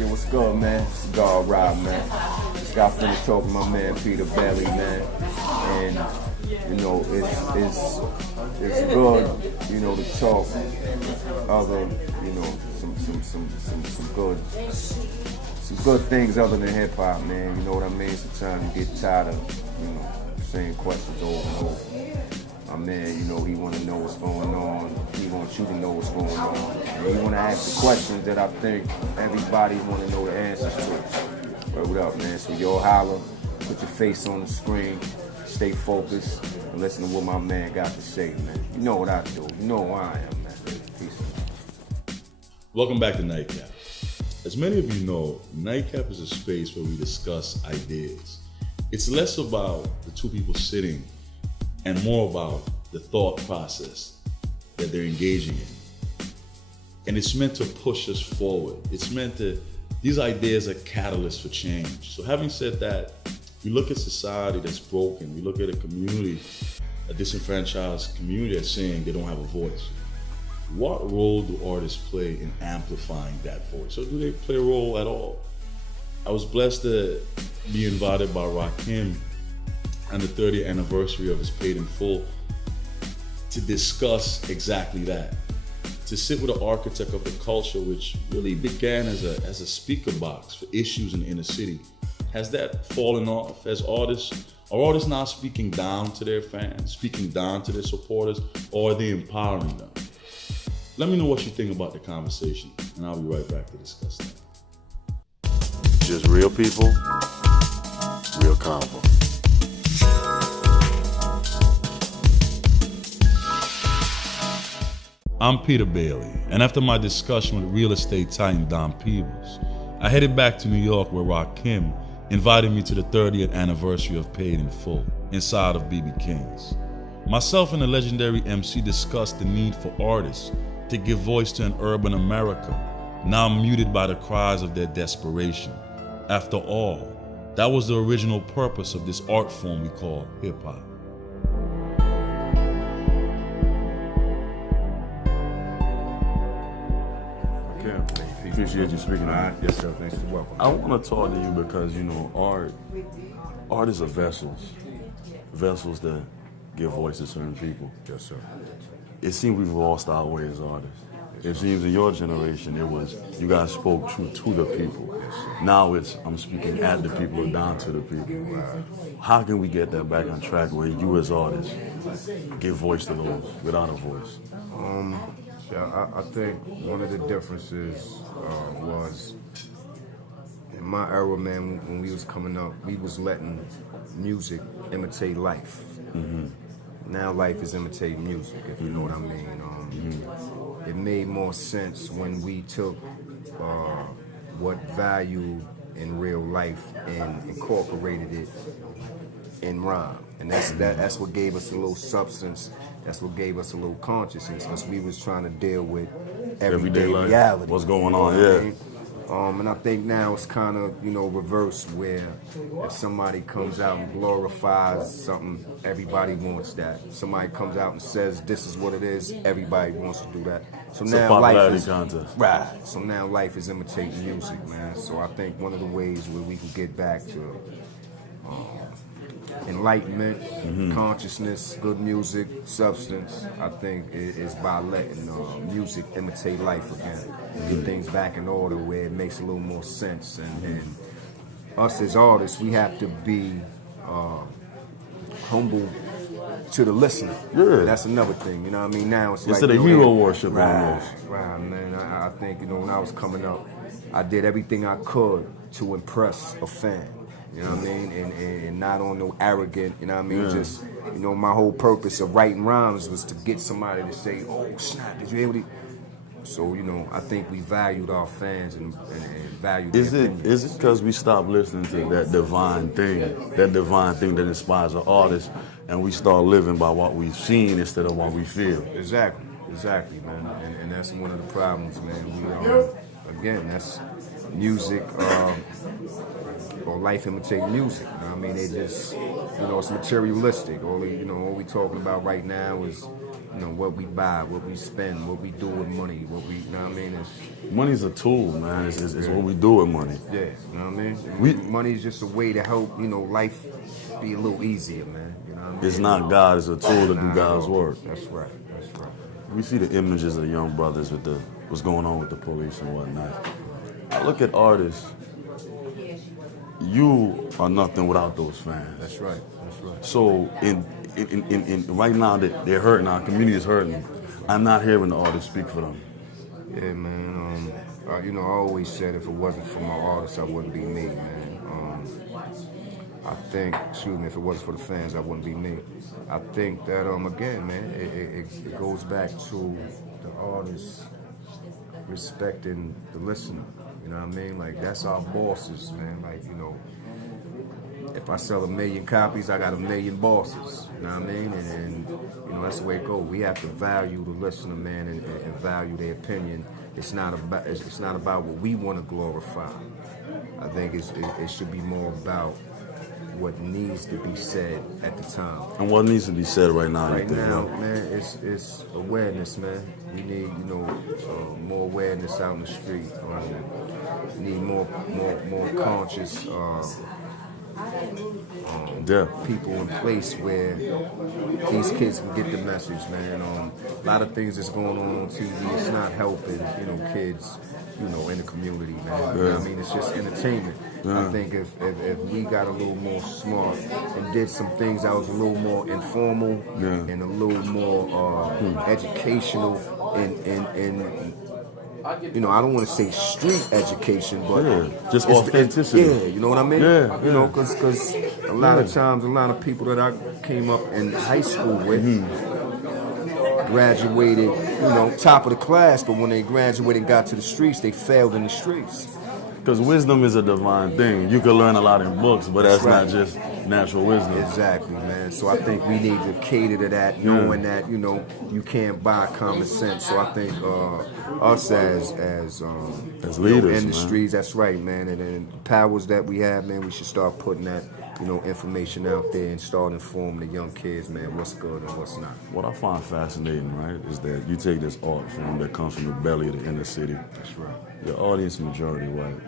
Yo, what's good, man? It's God Rob, man. Just got finished talking to my man Peter Bailey, man. And you know, it's good, you know, to talk other, you know, some good things other than hip hop, man. You know what I mean? Sometimes you get tired of, you know, saying questions over and over. My man, you know, he want to know what's going on. He wants you to know what's going on. And he want to ask the questions that I think everybody want to know the answers to. Right, what up, man? So y'all holler, put your face on the screen, stay focused, and listen to what my man got to say, man. You know what I do. You know who I am, man. Peace. Welcome back to NiteCap. As many of you know, NiteCap is a space where we discuss ideas. It's less about the two people sitting and more about the thought process that they're engaging in. And it's meant to push us forward. It's meant to, these ideas are catalysts for change. So having said that, we look at society that's broken. We look at a community, a disenfranchised community that's saying they don't have a voice. What role do artists play in amplifying that voice? Or do they play a role at all? I was blessed to be invited by Rakim on the 30th anniversary of his Paid in Full to discuss exactly that. To sit with an architect of the culture, which really began as a speaker box for issues in the inner city. Has that fallen off? Are artists now speaking down to their fans, speaking down to their supporters, or are they empowering them? Let me know what you think about the conversation, and I'll be right back to discuss that. Just real people, real convo. I'm Peter Bailey, and after my discussion with real estate titan Don Peebles, I headed back to New York where Rakim invited me to the 30th anniversary of Paid in Full inside of BB King's. Myself and the legendary MC discussed the need for artists to give voice to an urban America, now muted by the cries of their desperation. After all, that was the original purpose of this art form we call hip-hop. Appreciate you speaking. Yes, sir. Thanks for welcome. I want to talk to you because, you know, art is a vessels that give voice to certain people. Yes, sir. It seems we've lost our way as artists. It seems in your generation, it was you guys spoke to the people. Yes, now it's I'm speaking at the people or down to the people. How can we get that back on track where you as artists give voice to those without a voice? Yeah, I think one of the differences was in my era, man, when we was coming up, we was letting music imitate life. Mm-hmm. Now life is imitating music, if you know what I mean. It made more sense when we took what value in real life and incorporated it in rhyme. And that's what gave us a little substance. That's what gave us a little consciousness, because we was trying to deal with everyday life, reality. what's going on, you know yeah. what I mean? And I think now it's kind of, you know, reversed, where if somebody comes out and glorifies something, everybody wants that. Somebody comes out and says this is what it is, everybody wants to do that. So it's now a popularity life is contest. Right. So now life is imitating music, man. So I think one of the ways where we can get back to enlightenment, consciousness, good music, substance, I think is by letting music imitate life again. Get things back in order where it makes a little more sense. And us as artists, we have to be humble to the listener. Yeah. That's another thing, you know what I mean? Now it's instead like, of hero worship almost. Right, man. I think, you know, when I was coming up, I did everything I could to impress a fan. You know what I mean? And not on no arrogant, you know what I mean? Yeah. Just, you know, my whole purpose of writing rhymes was to get somebody to say, oh, snap, did you hear what he... So, you know, I think we valued our fans and valued their opinion. Is it because we stopped listening to that divine thing that inspires an artist, and we start living by what we've seen instead of what we feel? Exactly, man. And that's one of the problems, man. We, again, that's music, or life imitating music. You know what I mean? They just, you know, it's materialistic. All we talking about right now is you know, what we buy, what we spend, what we do with money, what we, you know what I mean? Money's a tool, man. It's what we do with money. Yeah, you know what I mean? Money is just a way to help, you know, life be a little easier, man. You know what I mean? It's not God, it's a tool to do God's work. That's right, that's right. We see the images of the young brothers with what's going on with the police and whatnot. I look at artists. You are nothing without those fans. That's right, that's right. So in right now that they're hurting, our community is hurting. I'm not hearing the artists speak for them. Yeah, man. You know, I always said if it wasn't for my artists, I wouldn't be me, man. I think, if it wasn't for the fans, I wouldn't be me. I think that, again, man, it goes back to the artists respecting the listener. You know what I mean? Like, that's our bosses, man. Like, you know, if I sell 1 million copies, I got 1 million bosses. You know what I mean? And you know, that's the way it goes. We have to value the listener, man, and value their opinion. It's not about what we want to glorify. I think it should be more about what needs to be said at the time. And what needs to be said right now? Right now, man, it's awareness, man. We need, you know, more awareness out in the street. We need more conscious people in place where these kids can get the message, man. A lot of things that's going on TV, it's not helping, you know, kids, you know, in the community, man. You know what I mean? It's just entertainment. I think if we got a little more smart and did some things that was a little more informal and a little more educational and you know, I don't want to say street education, but just authenticity. You know what I mean? You know, because a lot of times, a lot of people that I came up in high school with graduated, you know, top of the class, but when they graduated and got to the streets, they failed in the streets. Because wisdom is a divine thing. You can learn a lot in books, but that's right. not just natural wisdom. Exactly, man. So I think we need to cater to that, knowing that, you know, you can't buy common sense. So I think us as leaders, in the man. streets, that's right, man. And then the powers that we have, man, we should start putting that, you know, information out there and start informing the young kids, man, what's good and what's not. What I find fascinating, right, is that you take this art form that comes from the belly of the inner city. That's right. Your audience majority white.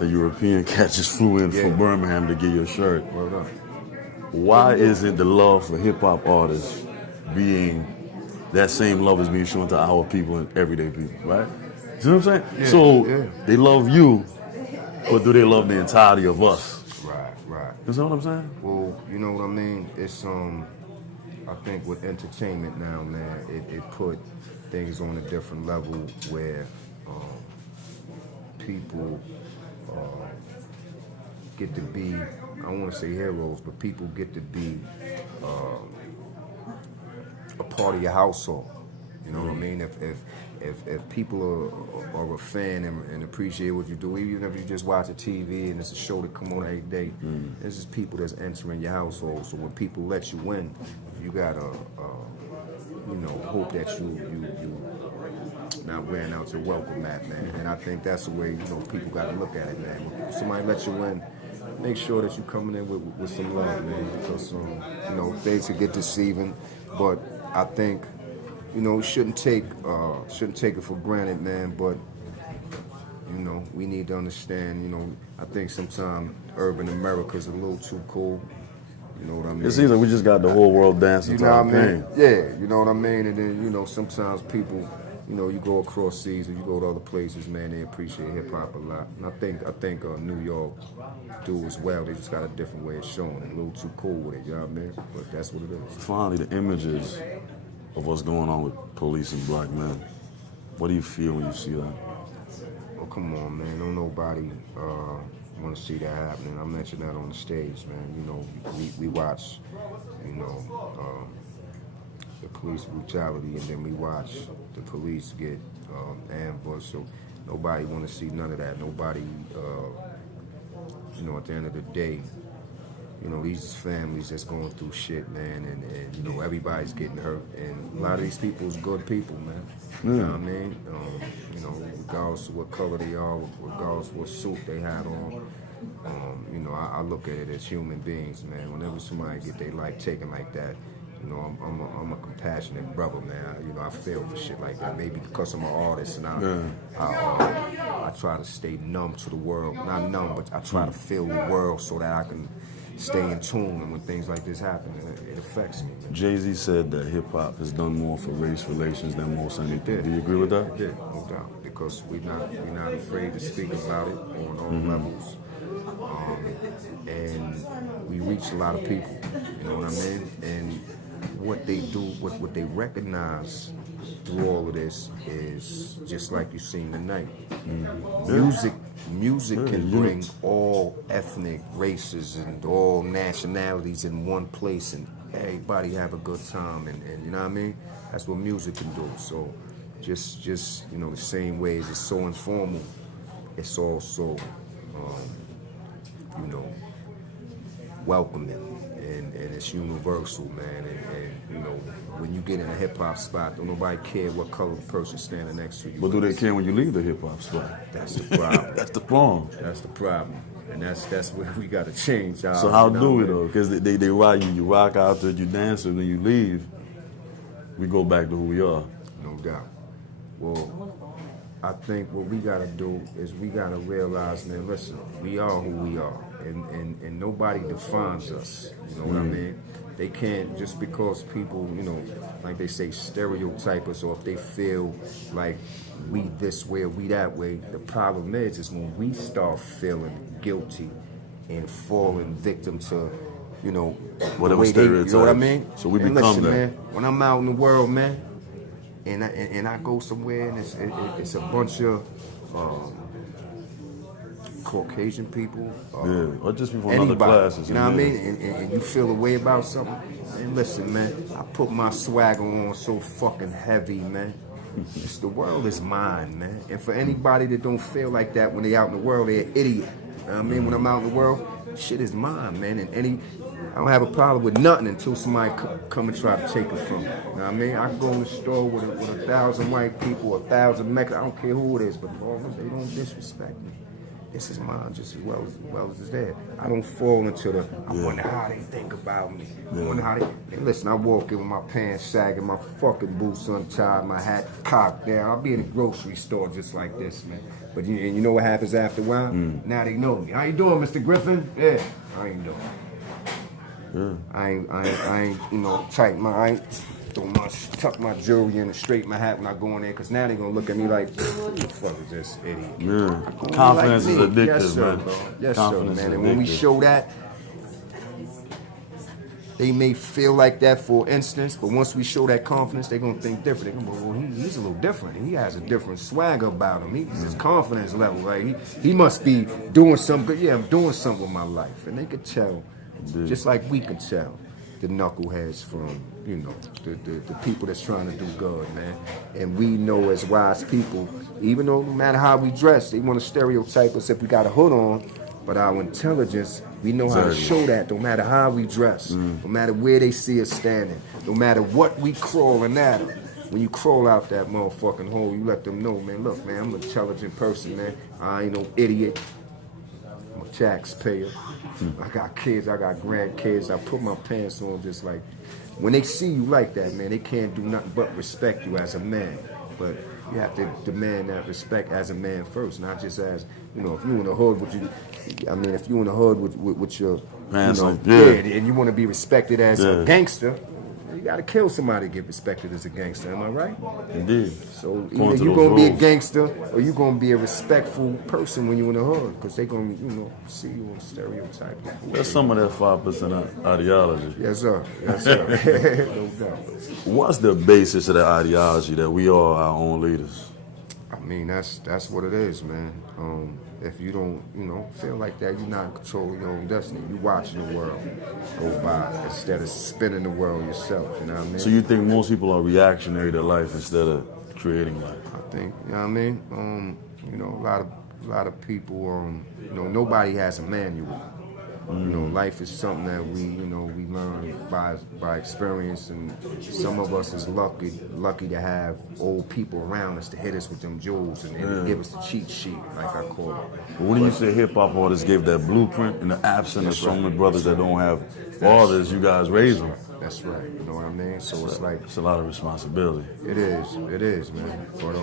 The European cat just flew in from Birmingham to get your shirt. Well done. Why isn't the love for hip-hop artists being that same love is being shown to our people and everyday people, right? You know what I'm saying? They love you, but do they love the entirety of us? Right. You know what I'm saying? Well, you know what I mean? It's I think with entertainment now, man, it put things on a different level where people get to be, I don't want to say heroes, but people get to be a part of your household. You know what I mean? If people are a fan and appreciate what you do, even if you just watch a TV and it's a show that come on every day, this is people that's entering your household. So when people let you in, you gotta, you know, hope that you not wearing out your welcome mat, man. And I think that's the way, you know, people gotta look at it, man. When somebody lets you in, make sure that you're coming in with some love, man. Because you know, things can get deceiving, but I think, you know, shouldn't take it for granted, man. But you know, we need to understand. You know, I think sometimes urban America's a little too cool. You know what I mean? It's either we just got the whole world dancing to our pain. Yeah, you know what I mean. And then, you know, sometimes people, you know, you go across seas or you go to other places, man, they appreciate hip hop a lot. And I think New York do as well. They just got a different way of showing it. A little too cool with it, you know what I mean? But that's what it is. Finally, the images of what's going on with police and black men. What do you feel when you see that? Oh, come on, man. Don't nobody want to see that happening. I mentioned that on the stage, man. You know, we watch, you know, the police brutality, and then we watch the police get ambushed. So nobody want to see none of that. Nobody, you know, at the end of the day, you know, these families that's going through shit, man, and you know, everybody's getting hurt. And a lot of these people is good people, man. You know what I mean? You know, regardless of what color they are, regardless of what suit they had on, you know, I look at it as human beings, man. Whenever somebody get their life taken like that, You know, I'm a compassionate brother, man. You know, I feel for shit like that. Maybe because I'm an artist and I try to stay numb to the world. Not numb, but I try to feel the world so that I can stay in tune. And when things like this happen, it affects me. Jay-Z said that hip-hop has done more for race relations than most anything. Do you agree with that? Yeah, no doubt. Because we're not afraid to speak about it on all levels. And we reach a lot of people, you know what I mean? And what they do, what they recognize through all of this is just like you've seen tonight. Music can bring all ethnic races and all nationalities in one place, and everybody have a good time, and you know what I mean? That's what music can do. So just you know, the same way as it's so informal, it's also you know, welcoming, and it's universal, man. And you know, when you get in a hip hop spot, don't nobody care what color the person standing next to you. But do they care when you leave the hip hop spot? That's the problem. That's the problem. That's the problem, and that's where we got to change. So how do we though? Because they rock you, you rock out there, you dance, and then you leave. We go back to who we are. No doubt. Well, I think what we gotta do is we gotta realize, man, listen, we are who we are, and nobody defines us. You know what I mean? They can't, just because people, you know, like they say, stereotype us, or if they feel like we this way or we that way. The problem is when we start feeling guilty and falling victim to, you know, whatever stereotypes. You know what I mean? So we and become listen, that. Man, when I'm out in the world, man, and I go somewhere and it's a bunch of Caucasian people, or just people from other classes. You know what I mean? And you feel a way about something. And listen, man, I put my swagger on so fucking heavy, man. The world is mine, man. And for anybody that don't feel like that when they out in the world, they're an idiot. You know what I mean? When I'm out in the world, shit is mine, man. And I don't have a problem with nothing until somebody come and try to take it from me. You know what I mean? I can go in the store with 1,000 white people, 1,000 Mexicans. I don't care who it is, but as long as they don't disrespect me, this is mine just as well as it's theirs. I don't fall into the, I wonder how they think about me. I wonder how they, and listen, I walk in with my pants sagging, my fucking boots untied, my hat cocked down. I'll be in a grocery store just like this, man. But you know what happens after a while? Now they know me. How you doing, Mr. Griffin? Yeah, I ain't doing. I ain't, you know, tuck my jewelry in and straighten my hat when I go in there, because now they gonna look at me like, what the fuck is this idiot? Yeah. Confidence is addictive, yes, sir, man. Bro. Yes, Confidence sir, man. is And when we addictive. show that, they may feel like that for instance, but once we show that confidence, they're gonna think different. They're gonna go, well, he's a little different. He has a different swagger about him. His confidence level, right? He must be doing something good. Yeah, I'm doing something with my life. And they could tell, just like we could tell, the knuckleheads from, you know, the people that's trying to do good, man. And we know as wise people, even though no matter how we dress, they want to stereotype us if we got a hood on, but our intelligence, we know how to show that no matter how we dress, no matter where they see us standing, no matter what we crawling at them. When you crawl out that motherfucking hole, you let them know, man, look, man, I'm an intelligent person, man. I ain't no idiot. I'm a taxpayer. I got kids, I got grandkids. I put my pants on just like. When they see you like that, man, they can't do nothing but respect you as a man. But you have to demand that respect as a man first, not just as, you know, if you in the hood with you, I mean, if you in the hood with your, Man, you know, yeah. and you want to be respected as a gangster, you got to kill somebody to get respected as a gangster, am I right? Indeed. So either you're going to be a gangster or you're going to be a respectful person when you're in the hood, because they're going to, you know, see you and stereotype you. That's some of that 5% ideology. Yes, sir. Yes, sir. No doubt. What's the basis of that ideology that we are our own leaders? I mean, that's what it is, man. If you don't, you know, feel like that, you're not in control of your own destiny. You watching the world go by instead of spinning the world yourself, you know what I mean? So you think most people are reactionary to life instead of creating life? I think, you know what I mean? You know, a lot of people, you know, nobody has a manual. You know, life is something that we learn by experience, and some of us is lucky to have old people around us to hit us with them jewels and give us the cheat sheet, like I call it. But when you say hip-hop artists gave that blueprint in the absence of so many brothers that don't have fathers, you guys raise them. That's right. You know what I mean? So it's like it's a lot of responsibility. It is, man. But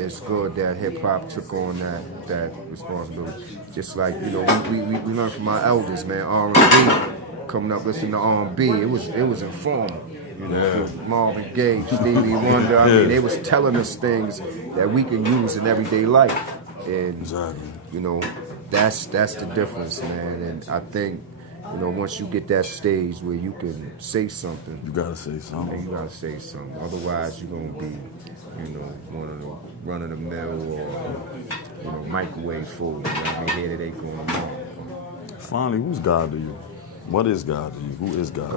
it's good that hip hop took on that responsibility. Just like, you know, we learned from our elders, man. R&B, coming up listening to R&B, it was informal. You know, Marvin Gaye, Stevie Wonder. I mean, they was telling us things that we can use in everyday life. And you know, that's the difference, man. And I think, you know, once you get that stage where you can say something, you gotta say something. You gotta say something. Otherwise, you're gonna be, you know, one of the run of the mill or, you know, microwave food. You know, I mean, here today going on. Finally, who's God to you? What is God to you? Who is God?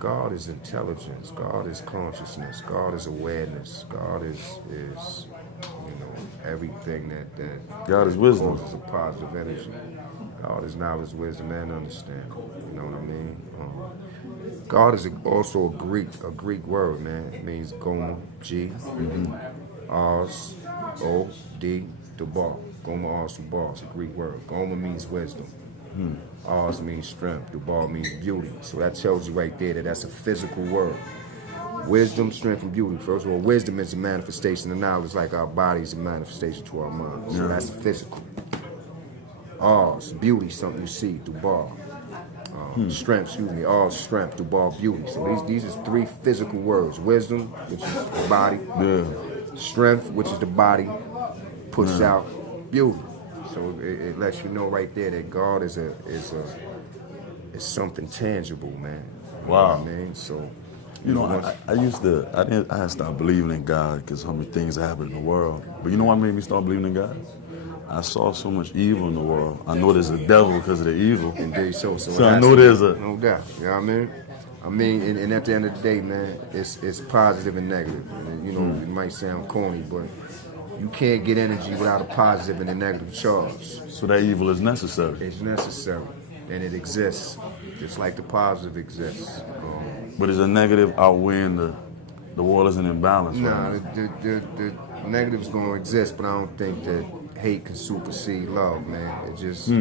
God is intelligence. God is consciousness. God is awareness. God is you know, everything that God is wisdom. Causes a positive energy. God is knowledge, wisdom, and understanding. You know what I mean? God is also a Greek word, man. It means Goma, G, Ars, O, D, Dubar. Goma, Ars, Dubar. It's a Greek word. Goma means wisdom. Ars means strength. Dubar means beauty. So that tells you right there that that's a physical word. Wisdom, strength, and beauty. First of all, wisdom is a manifestation of knowledge, like our body's a manifestation to our minds. So that's physical. Ars, beauty, something you see, Dubar. Strength, Ars, strength, Dubar, beauty. So these are three physical words. Wisdom, which is the body. Strength, which is the body, puts out beauty. So it lets you know right there that God is something tangible, man. You know what I mean? So, you know, I had stopped believing in God because so many things happen in the world. But you know what made me start believing in God? I saw so much evil in the world. I know there's a devil because of the evil. Indeed, so I know there's no doubt. You know what I mean? I mean, and at the end of the day, man, it's positive and negative. And, you know, it might sound corny, but you can't get energy without a positive and a negative charge. So that evil is necessary. It's necessary, and it exists, just like the positive exists. But is a negative outweighing the world is an imbalance? Nah, right? the negative's gonna exist, but I don't think that hate can supersede love, man. It just you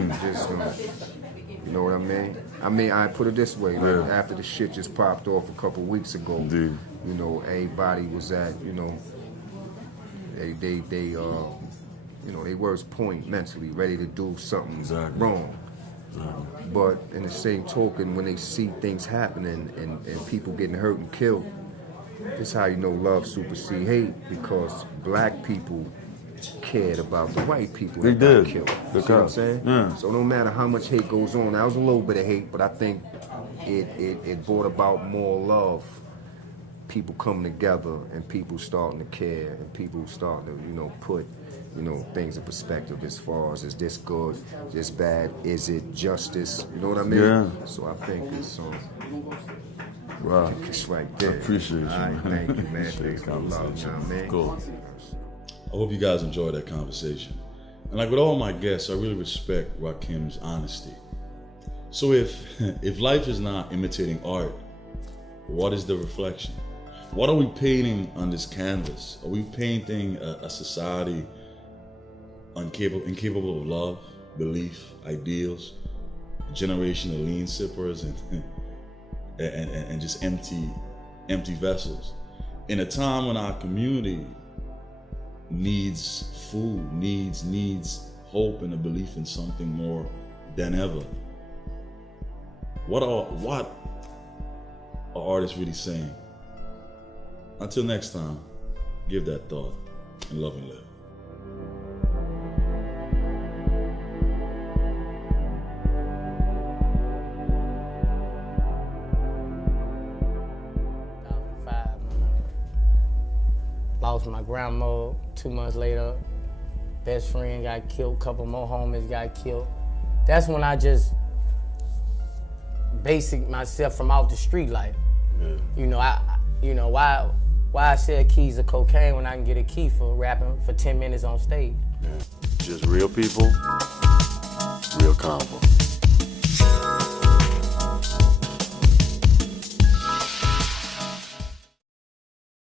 know what I mean? I mean, I put it this way, like after the shit just popped off a couple weeks ago, you know, everybody was at, you know, they you know, they worst point mentally, ready to do something wrong. But in the same token, when they see things happening and people getting hurt and killed, this is how you know love supersedes hate, because black people cared about the white people that got killed. You see what I'm saying? Yeah. So no matter how much hate goes on, that was a little bit of hate, but I think it brought about more love. People coming together and people starting to care and people starting to, you know, put, you know, things in perspective as far as, is this good, is this bad, is it justice? You know what I mean? Yeah. So I think it's wow. It's right there. I appreciate you. All right, thank you, man. Thanks for the love, you know what I mean? Cool. I hope you guys enjoyed that conversation. And like with all my guests, I really respect Rakim's honesty. So if life is not imitating art, what is the reflection? What are we painting on this canvas? Are we painting a society incapable of love, belief, ideals, a generation of lean sippers and just empty vessels? In a time when our community needs food, needs hope and a belief in something more than ever, what are artists really saying? Until next time, give that thought and love and live. Lost my grandma 2 months later. Best friend got killed, couple more homies got killed. That's when I just basic myself from out the street life. Yeah. You know, why I sell keys of cocaine when I can get a key for rapping for 10 minutes on stage? Yeah. Just real people, real convo.